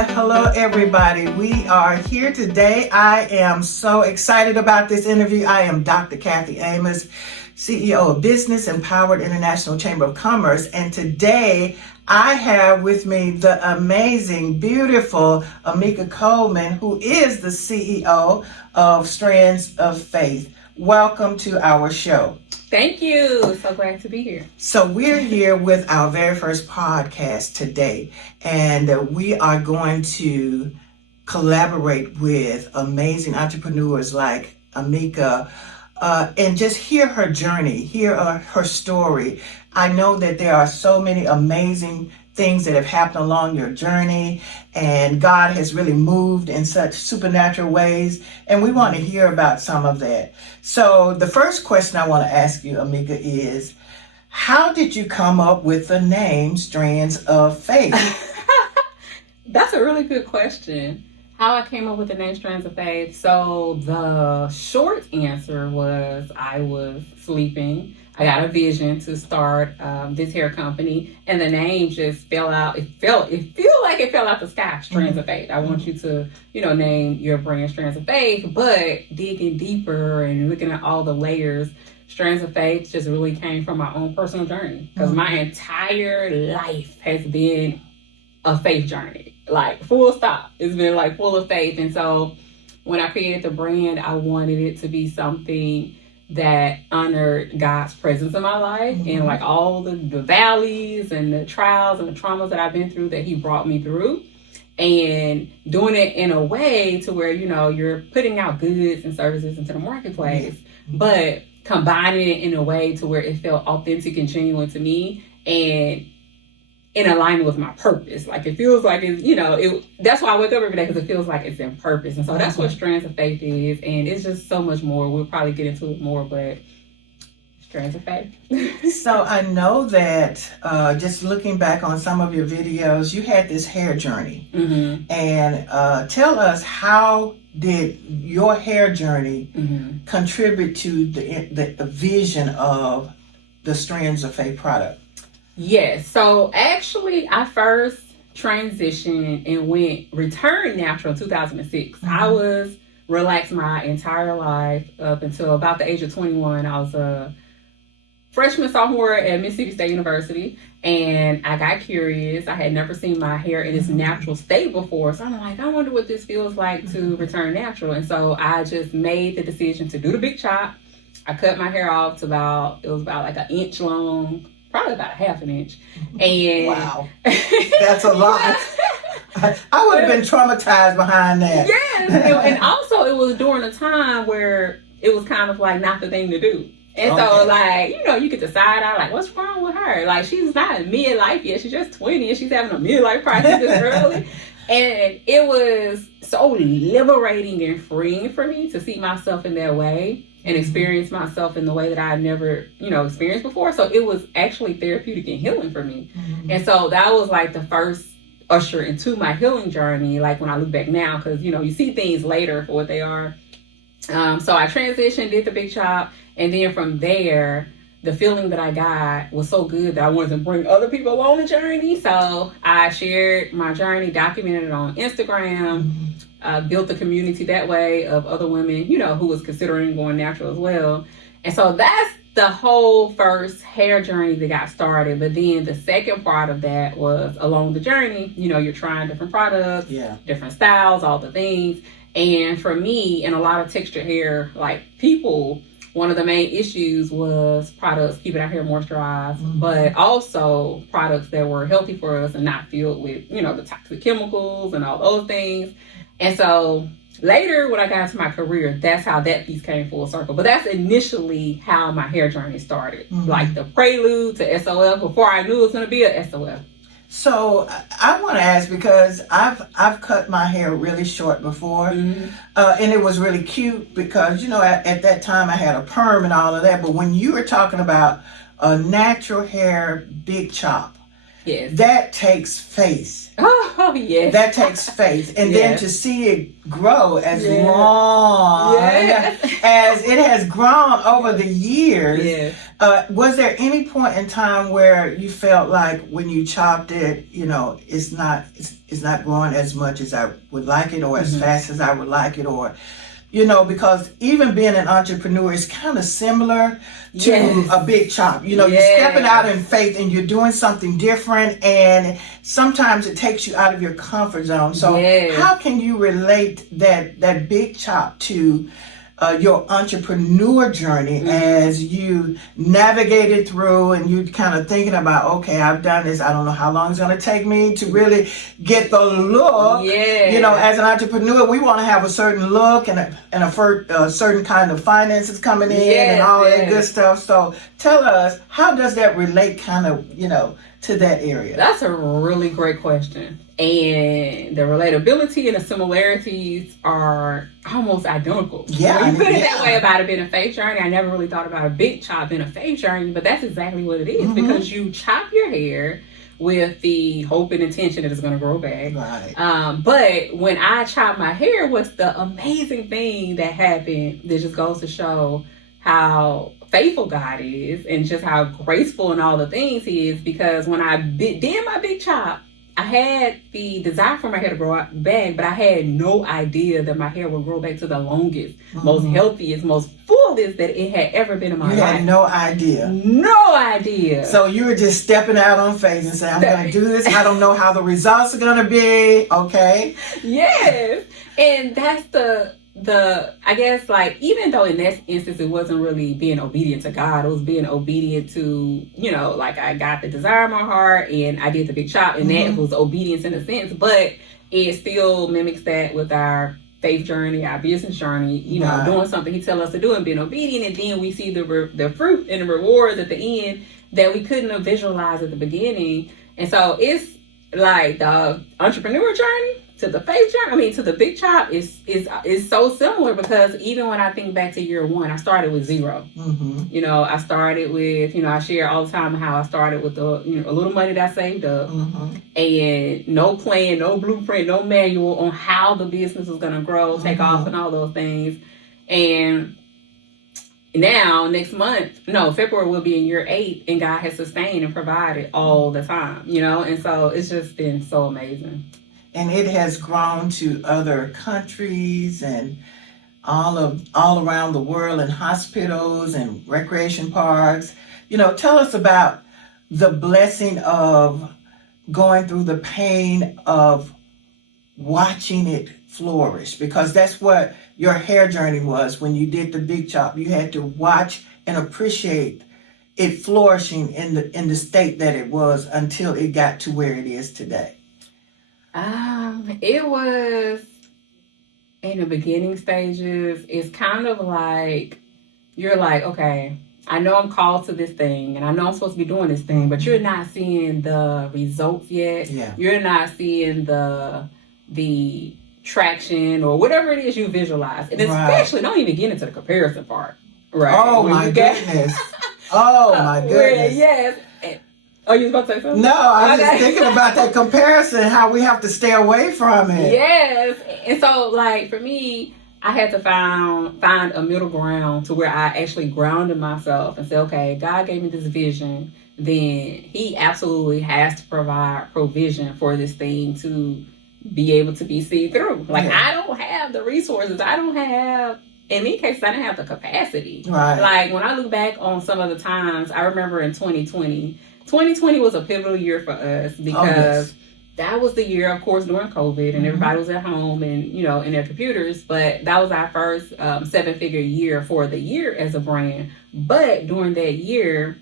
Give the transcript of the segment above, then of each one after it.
Well, hello, everybody. We are here today. I am so excited about this interview. I am Dr. Kathy Amos, CEO of Business Empowered International Chamber of Commerce. And today I have with me the amazing, beautiful Ameka Coleman, who is the CEO of Strands of Faith. Welcome to our show. Thank you. So glad to be here. So we're here with our very first podcast today, and we are going to collaborate with amazing entrepreneurs like Ameka and just hear her journey, hear her story. I know that there are so many amazing things that have happened along your journey, and God has really moved in such supernatural ways, and we want to hear about some of that. So the first question I want to ask you, Ameka, is how did you come up with the name Strands of Faith? That's a really good question. How I came up with the name Strands of Faith. So the short answer was I was sleeping. I got a vision to start this hair company, and the name just fell out. It feel like it fell out the sky. Strands of Faith. I want you to, name your brand Strands of Faith, but digging deeper and looking at all the layers, Strands of Faith just really came from my own personal journey, because my entire life has been a faith journey, like full stop. It's been like full of faith, and so when I created the brand, I wanted it to be something that honored God's presence in my life, and like all the valleys and the trials and the traumas that I've been through, that He brought me through, and doing it in a way to where, you're putting out goods and services into the marketplace, but combining it in a way to where it felt authentic and genuine to me and in alignment with my purpose. Like it feels like it's, that's why I wake up every day, because it feels like it's in purpose. And so that's what Strands of Faith is. And it's just so much more. We'll probably get into it more, but Strands of Faith. So I know that just looking back on some of your videos, you had this hair journey. And tell us, how did your hair journey contribute to the vision of the Strands of Faith product? Yes. So actually, I first transitioned and returned natural in 2006. I was relaxed my entire life up until about the age of 21. I was a freshman, sophomore at Mississippi State University, and I got curious. I had never seen my hair in its natural state before. So I'm like, I wonder what this feels like to return natural. And so I just made the decision to do the big chop. I cut my hair off to it was about like an inch long, probably about a half an inch. And wow, that's a lot. I would have been traumatized behind that. Yes, and also it was during a time where it was kind of like not the thing to do. And so like, you get the side eye, like, what's wrong with her? Like, she's not in midlife yet. She's just 20 and she's having a midlife crisis this early. And it was so liberating and freeing for me to see myself in that way and experience myself in the way that I had never, experienced before. So it was actually therapeutic and healing for me. And so that was like the first usher into my healing journey, like when I look back now, because, you see things later for what they are. So I transitioned, did the big chop, and then from there, the feeling that I got was so good that I wanted to bring other people on the journey. So I shared my journey, documented it on Instagram, built a community that way of other women, who was considering going natural as well. And so that's the whole first hair journey that got started. But then the second part of that was along the journey, you're trying different products, different styles, all the things. And for me, and a lot of textured hair, like people, one of the main issues was products keeping our hair moisturized, but also products that were healthy for us and not filled with, the toxic chemicals and all those things. And so later, when I got into my career, that's how that piece came full circle. But that's initially how my hair journey started, like the prelude to SOF, before I knew it was going to be a SOF. So I want to ask, because I've cut my hair really short before, and it was really cute because, at that time I had a perm and all of that. But when you were talking about a natural hair big chop, that takes faith. Oh, yes. That takes faith. And then to see it grow as long as it has grown over the years, Was there any point in time where you felt like when you chopped it, it's not growing as much as I would like it, or as fast as I would like it, or because even being an entrepreneur is kind of similar to a big chop. You're stepping out in faith and you're doing something different, and sometimes it takes you out of your comfort zone. So how can you relate that big chop to your entrepreneur journey as you navigated through and you kind of thinking about, okay, I've done this. I don't know how long it's going to take me to really get the look. As an entrepreneur, we want to have a certain look and a certain kind of finances coming in and all that good stuff. So tell us, how does that relate kind of, to that area? That's a really great question. And the relatability and the similarities are almost identical. Yeah. When you put it that way about it being a faith journey, I never really thought about a big chop being a faith journey, but that's exactly what it is, because you chop your hair with the hope and intention that it's going to grow back. Right. But when I chopped my hair, what's the amazing thing that happened that just goes to show how faithful God is and just how graceful and all the things he is, because when I did my big chop, I had the desire for my hair to grow back, but I had no idea that my hair would grow back to the longest, most healthiest, most fullest that it had ever been in my life. You had no idea. No idea. So you were just stepping out on faith and saying, I'm going to do this. I don't know how the results are going to be. Okay. Yes. And that's the I guess, like, even though in that instance it wasn't really being obedient to God, it was being obedient to, like, I got the desire in my heart and I did the big chop, and that was obedience in a sense, but it still mimics that with our faith journey, our business journey, doing something he tells us to do and being obedient, and then we see the fruit and the rewards at the end that we couldn't have visualized at the beginning. And so it's like the entrepreneur journey to the faith journey, to the big chop is so similar, because even when I think back to year one, I started with zero. I started with, I share all the time how I started with a little money that I saved up, and no plan, no blueprint, no manual on how the business was going to grow, take off, and all those things. And now February will be in year 8, and God has sustained and provided all the time, and so it's just been so amazing. And it has grown to other countries and all around the world, and hospitals and recreation parks. Tell us about the blessing of going through the pain of watching it flourish, because that's what your hair journey was when you did the big chop. You had to watch and appreciate it flourishing in the state that it was until it got to where it is today. It was in the beginning stages. It's kind of like, you're like, okay, I know I'm called to this thing and I know I'm supposed to be doing this thing, but you're not seeing the results yet. Yeah. You're not seeing the traction or whatever it is you visualize. And especially don't even get into the comparison part. Right. Oh my goodness. Oh my goodness. Yes. Oh, you was about to say something? No, I was just thinking about that comparison, how we have to stay away from it. Yes. And so, like, for me, I had to find a middle ground to where I actually grounded myself and said, okay, God gave me this vision, then he absolutely has to provide provision for this thing to be able to be seen through. Like, I don't have the resources. I don't have, in many cases, I didn't have the capacity. Right. Like, when I look back on some of the times, I remember in 2020 was a pivotal year for us because that was the year, of course, during COVID, and everybody was at home and, in their computers. But that was our first 7-figure year for the year as a brand. But during that year,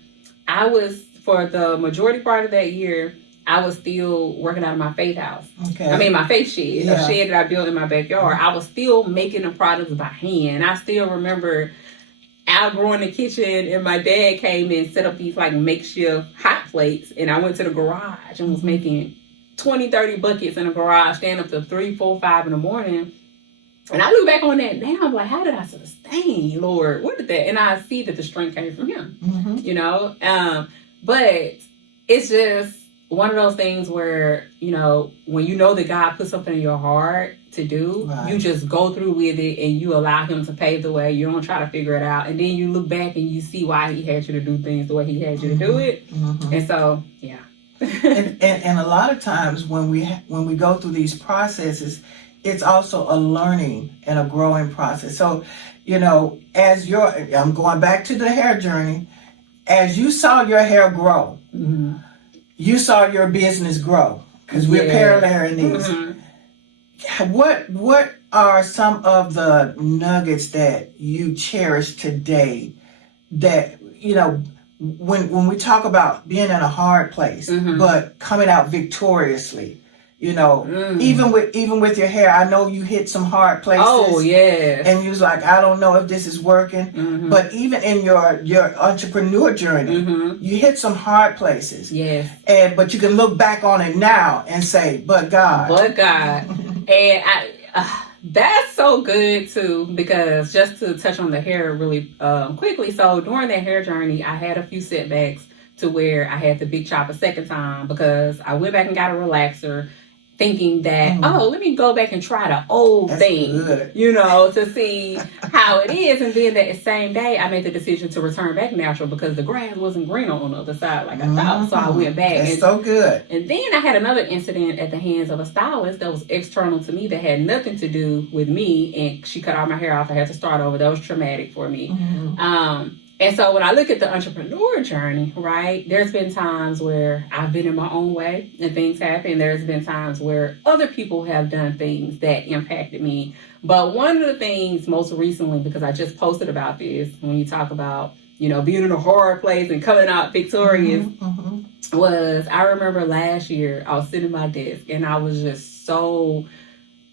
for the majority part of that year, I was still working out of my faith house. Okay. My faith shed, a shed that I built in my backyard. I was still making the products by hand. I still remember outgrowing the kitchen, and my dad came and set up these like makeshift hot plates, and I went to the garage and was making 20-30 buckets in the garage, staying up to 3, 4, 5 in the morning. And I look back on that now, I'm like, how did I sustain, Lord? What did that? And I see that the strength came from him, But it's just, one of those things where, you know, when you know that God put something in your heart to do, Right. you just go through with it and you allow him to pave the way. You don't try to figure it out. And then you look back and you see why he had you to do things the way he had you to do it. And so, yeah. and a lot of times when we go through these processes, it's also a learning and a growing process. So, you know, I'm going back to the hair journey, as you saw your hair grow, you saw your business grow, because we're paralleling these. What are some of the nuggets that you cherish today that, you know, when we talk about being in a hard place, but coming out victoriously, you know, even with your hair, I know you hit some hard places. Oh, yeah. And you was like, I don't know if this is working. But even in your entrepreneur journey, you hit some hard places. Yes. But you can look back on it now and say, but God. But God. And that's so good too, because just to touch on the hair really quickly. So during that hair journey, I had a few setbacks to where I had to big chop a second time, because I went back and got a relaxer, thinking that, let me go back and try the old thing, you know, to see how it is. And then that same day, I made the decision to return back natural, because the grass wasn't green on the other side like I thought. So I went back. That's so good. And then I had another incident at the hands of a stylist that was external to me, that had nothing to do with me. And she cut all my hair off. I had to start over. That was traumatic for me. And so when I look at the entrepreneur journey, right, there's been times where I've been in my own way and things happen. There's been times where other people have done things that impacted me. But one of the things most recently, because I just posted about this, when you talk about, you know, being in a hard place and coming out victorious, was I remember last year I was sitting at my desk and I was just so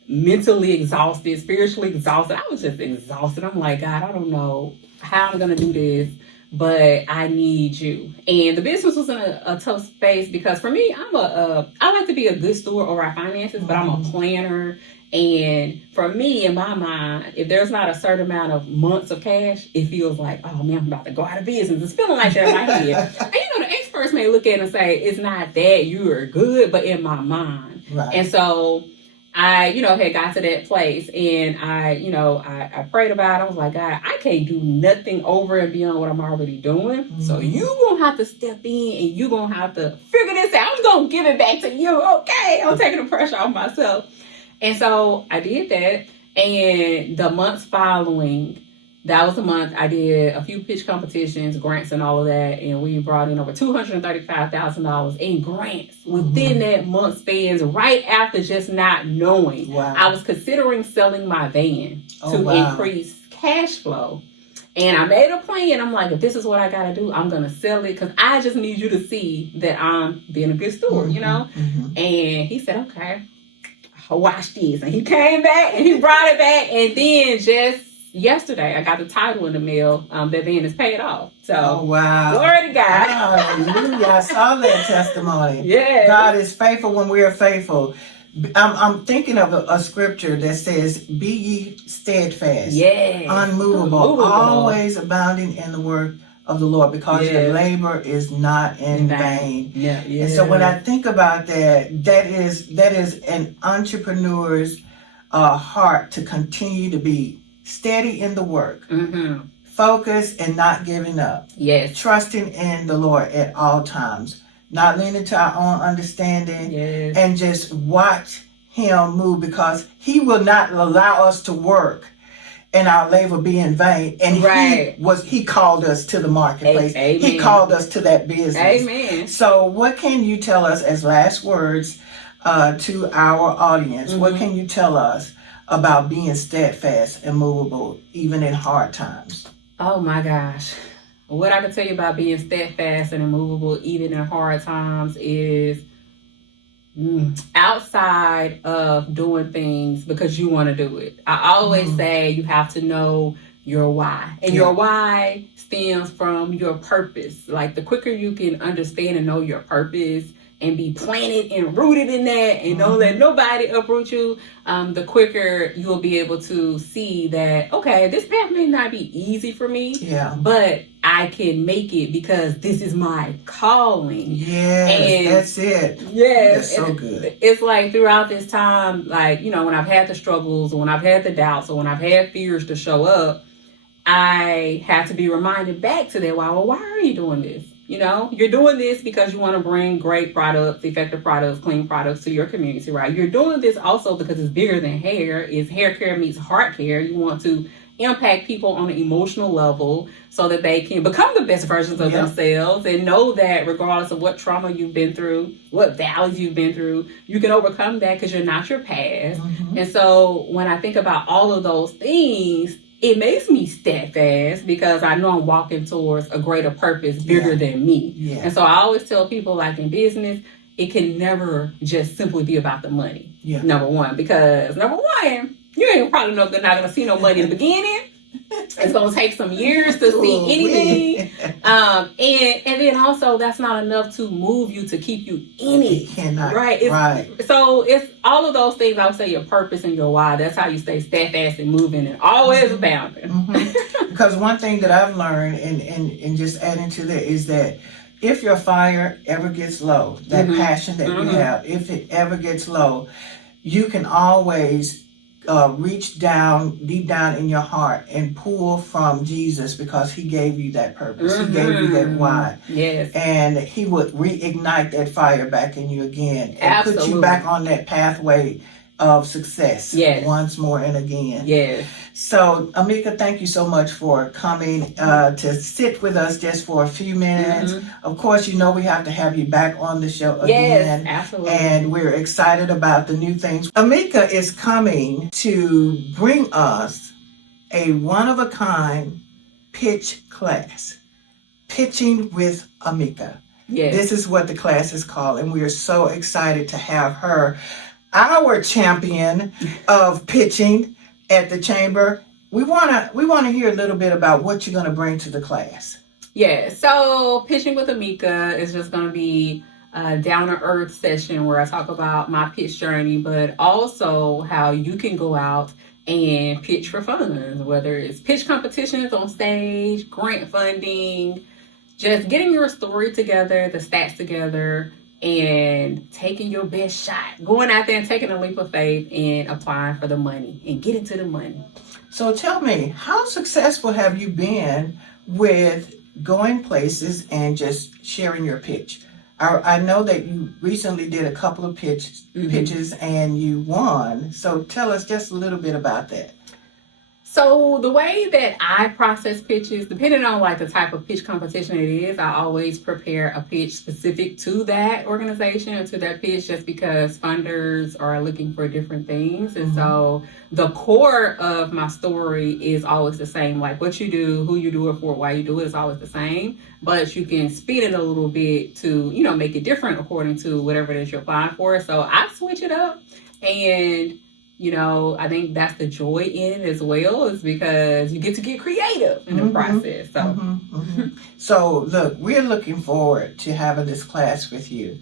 mentally exhausted, spiritually exhausted. I was just exhausted. I'm like, God, I don't know how I'm going to do this, but I need you. And the business was in a tough space, because for me, I like to be a good steward over our finances, but I'm a planner. And for me, in my mind, if there's not a certain amount of months of cash, it feels like, oh man, I'm about to go out of business. It's feeling like that in my head. And you know, the experts may look at it and say, it's not that you are good, but in my mind. Right. And so I, you know, had got to that place, and I prayed about it. I was like, God, I can't do nothing over and beyond what I'm already doing. So you gonna have to step in, and you gonna have to figure this out. I'm gonna give it back to you. Okay, I'm taking the pressure off myself. And so I did that. And the months following, that was the month I did a few pitch competitions, grants and all of that. And we brought in over $235,000 in grants within that month spans, right after just not knowing. Wow. I was considering selling my van to increase cash flow. And I made a plan. I'm like, if this is what I got to do, I'm going to sell it, because I just need you to see that I'm being a good steward, you know? And he said, okay, watch this. And he came back and he brought it back. And then just yesterday, I got the title in the mail. That van is paid off. So, glory to God. Hallelujah. I saw that testimony. Yeah. God is faithful when we are faithful. I'm thinking of a scripture that says, be ye steadfast, unmovable, always abounding in the work of the Lord, because your labor is not in vain. And so when I think about that is an entrepreneur's heart, to continue to be steady in the work, focused and not giving up, trusting in the Lord at all times, not leaning to our own understanding, and just watch him move, because he will not allow us to work and our labor be in vain. And he called us to the marketplace. He called us to that business. Amen. So what can you tell us as last words to our audience? What can you tell us about being steadfast and movable, even in hard times? Oh my gosh. What I can tell you about being steadfast and immovable, even in hard times, is outside of doing things because you want to do it. I always say you have to know your why. And your why stems from your purpose. Like, the quicker you can understand and know your purpose and be planted and rooted in that, and don't let nobody uproot you, the quicker you'll be able to see that, okay, this path may not be easy for me, but I can make it because this is my calling. Yes, that's it. Yes. That's so good. It's like throughout this time, like, you know, when I've had the struggles, or when I've had the doubts, or when I've had fears to show up, I have to be reminded back to that. Well, why are you doing this? You know, you're doing this because you want to bring great products, effective products, clean products to your community, right? You're doing this also because it's bigger than hair. It's hair care meets heart care. You want to impact people on an emotional level so that they can become the best versions of themselves and know that regardless of what trauma you've been through, what valleys you've been through, you can overcome that because you're not your past. And so when I think about all of those things, it makes me steadfast because I know I'm walking towards a greater purpose bigger than me. And so I always tell people, like in business, it can never just simply be about the money. Number one, because number one, you ain't probably know they're not going to see no money in the beginning. It's going to take some years to see anything. And then also that's not enough to move you, to keep you in it. It cannot. Right. So it's all of those things. I would say your purpose and your why. That's how you stay steadfast and moving and always abounding. Because one thing that I've learned and just adding to that is that if your fire ever gets low, that passion that you have, if it ever gets low, you can always reach down, deep down in your heart and pull from Jesus because he gave you that purpose. He gave you that why. And he would reignite that fire back in you again and put you back on that pathway of success once more and again. So, Ameka, thank you so much for coming to sit with us just for a few minutes. Of course, you know we have to have you back on the show again. Yes, absolutely. And we're excited about the new things. Ameka is coming to bring us a one-of-a-kind pitch class. Pitching with Ameka. This is what the class is called, and we are so excited to have her, our champion of pitching at the chamber. We want to hear a little bit about what you're going to bring to the class. So Pitching with Ameka is just going to be a down-to-earth session where I talk about my pitch journey, but also how you can go out and pitch for funds, whether it's pitch competitions on stage, grant funding, just getting your story together, the stats together, and taking your best shot, going out there and taking a leap of faith and applying for the money and getting to the money. So tell me, how successful have you been with going places and just sharing your pitch? I know that you recently did a couple of pitches and you won. So tell us just a little bit about that. So the way that I process pitches, depending on like the type of pitch competition it is, I always prepare a pitch specific to that organization or to that pitch, just because funders are looking for different things. And so the core of my story is always the same. Like what you do, who you do it for, why you do it is always the same. But you can speed it a little bit to, you know, make it different according to whatever it is you're applying for. So I switch it up, and you know, I think that's the joy in it as well, is because you get to get creative in the process. So look, we're looking forward to having this class with you.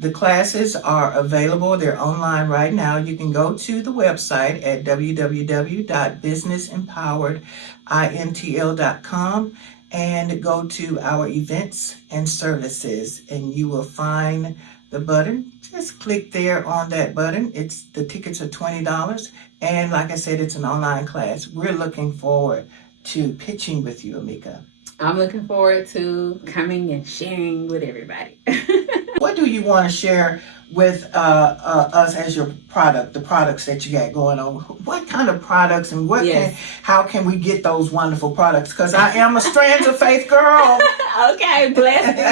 The classes are available. They're online right now. You can go to the website at www.businessempoweredintl.com and go to our events and services, and you will find the button. Just click there on that button. The tickets are $20, and like I said, it's an online class. We're looking forward to pitching with you, Ameka. I'm looking forward to coming and sharing with everybody. What do you want to share with us as your product, the products that you got going on? What kind of products and how can we get those wonderful products? Because I am a Strands of Faith girl. Okay, bless me.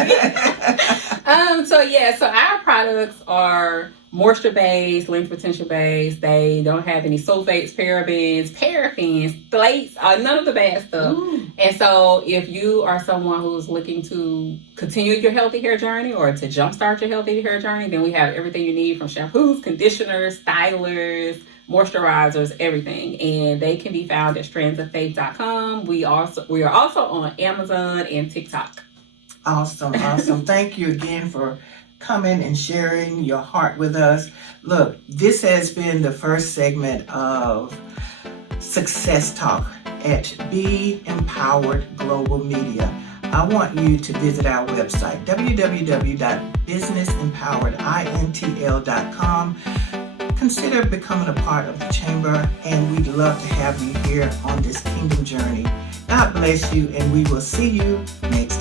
So our products are moisture-based, length retention-based. They don't have any sulfates, parabens, paraffins, phthalates, none of the bad stuff. And so if you are someone who's looking to continue your healthy hair journey or to jumpstart your healthy hair journey, then we have everything you need, from shampoos, conditioners, stylers, moisturizers, everything. And they can be found at strandsoffaith.com. We are also on Amazon and TikTok. Awesome. Thank you again for coming and sharing your heart with us. Look, this has been the first segment of Success Talk at Be Empowered Global Media. I want you to visit our website, www.businessempoweredintl.com. Consider becoming a part of the chamber, and we'd love to have you here on this kingdom journey. God bless you, and we will see you next